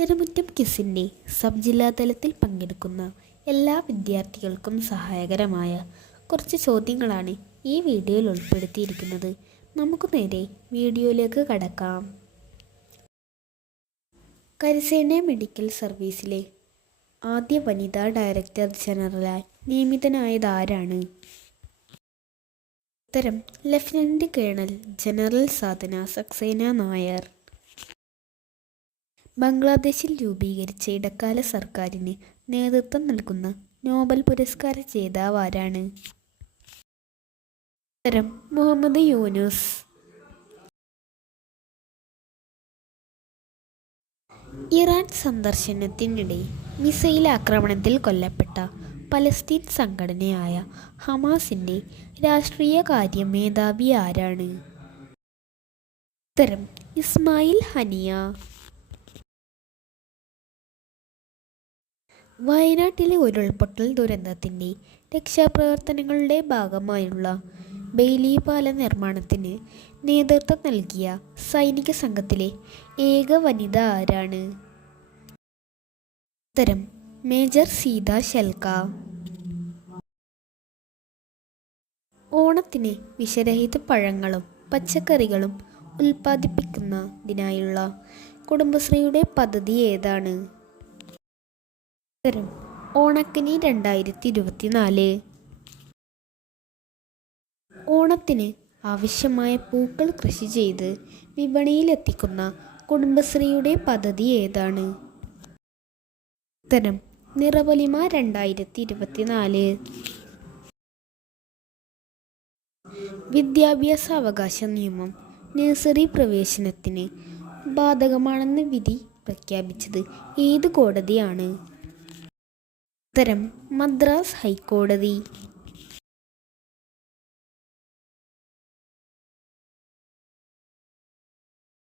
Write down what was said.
നിറമുറ്റം ക്വിസിൻ്റെ sub ജില്ലാ തലത്തിൽ പങ്കെടുക്കുന്ന എല്ലാ വിദ്യാർത്ഥികൾക്കും സഹായകരമായ കുറച്ച് ചോദ്യങ്ങളാണ് ഈ വീഡിയോയിൽ ഉൾപ്പെടുത്തിയിരിക്കുന്നത്. നമുക്ക് നേരെ വീഡിയോയിലേക്ക് കടക്കാം. കരസേന മെഡിക്കൽ സർവീസിലെ ആദ്യ വനിതാ ഡയറക്ടർ ജനറലായി നിയമിതനായതാരാണ്? ഉത്തരം ലഫ്റ്റനന്റ് കേണൽ ജനറൽ സാധന സക്സേന നായർ. ബംഗ്ലാദേശിൽ രൂപീകരിച്ച ഇടക്കാല സർക്കാരിന് നേതൃത്വം നൽകുന്ന നോബൽ പുരസ്കാര ജേതാവ് ആരാണ്? ഉത്തരം മുഹമ്മദ് യൂനുസ്. ഇറാൻ സന്ദർശനത്തിനിടെ മിസൈൽ ആക്രമണത്തിൽ കൊല്ലപ്പെട്ട പലസ്തീൻ സംഘടനയായ ഹമാസിൻ്റെ രാഷ്ട്രീയകാര്യ മേധാവി ആരാണ്? ഉത്തരം ഇസ്മായിൽ ഹനിയ. വയനാട്ടിലെ ഉരുൾപൊട്ടൽ ദുരന്തത്തിൻ്റെ രക്ഷാപ്രവർത്തനങ്ങളുടെ ഭാഗമായുള്ള ബെയ്ലി പാല നിർമ്മാണത്തിന് നേതൃത്വം നൽകിയ സൈനിക സംഘത്തിലെ ഏക വനിത ആരാണ്? ഉത്തരം മേജർ സീത ഷെൽക്ക. ഓണത്തിന് വിഷരഹിത പഴങ്ങളും പച്ചക്കറികളും ഉൽപ്പാദിപ്പിക്കുന്നതിനായുള്ള കുടുംബശ്രീയുടെ പദ്ധതി ഏതാണ്? ഉത്തരം ഓണക്കനി 2024. ഓണത്തിന് ആവശ്യമായ പൂക്കൾ കൃഷി ചെയ്ത് വിപണിയിലെത്തിക്കുന്ന കുടുംബശ്രീയുടെ പദ്ധതി ഏതാണ്? ഉത്തരം നിറപൊലിമ 2024. വിദ്യാഭ്യാസ അവകാശ നിയമം നഴ്സറി പ്രവേശനത്തിന് ബാധകമാണെന്ന് വിധി പ്രഖ്യാപിച്ചത് ഏത് കോടതിയാണ്? ഉത്തരം മദ്രാസ് ഹൈക്കോടതി.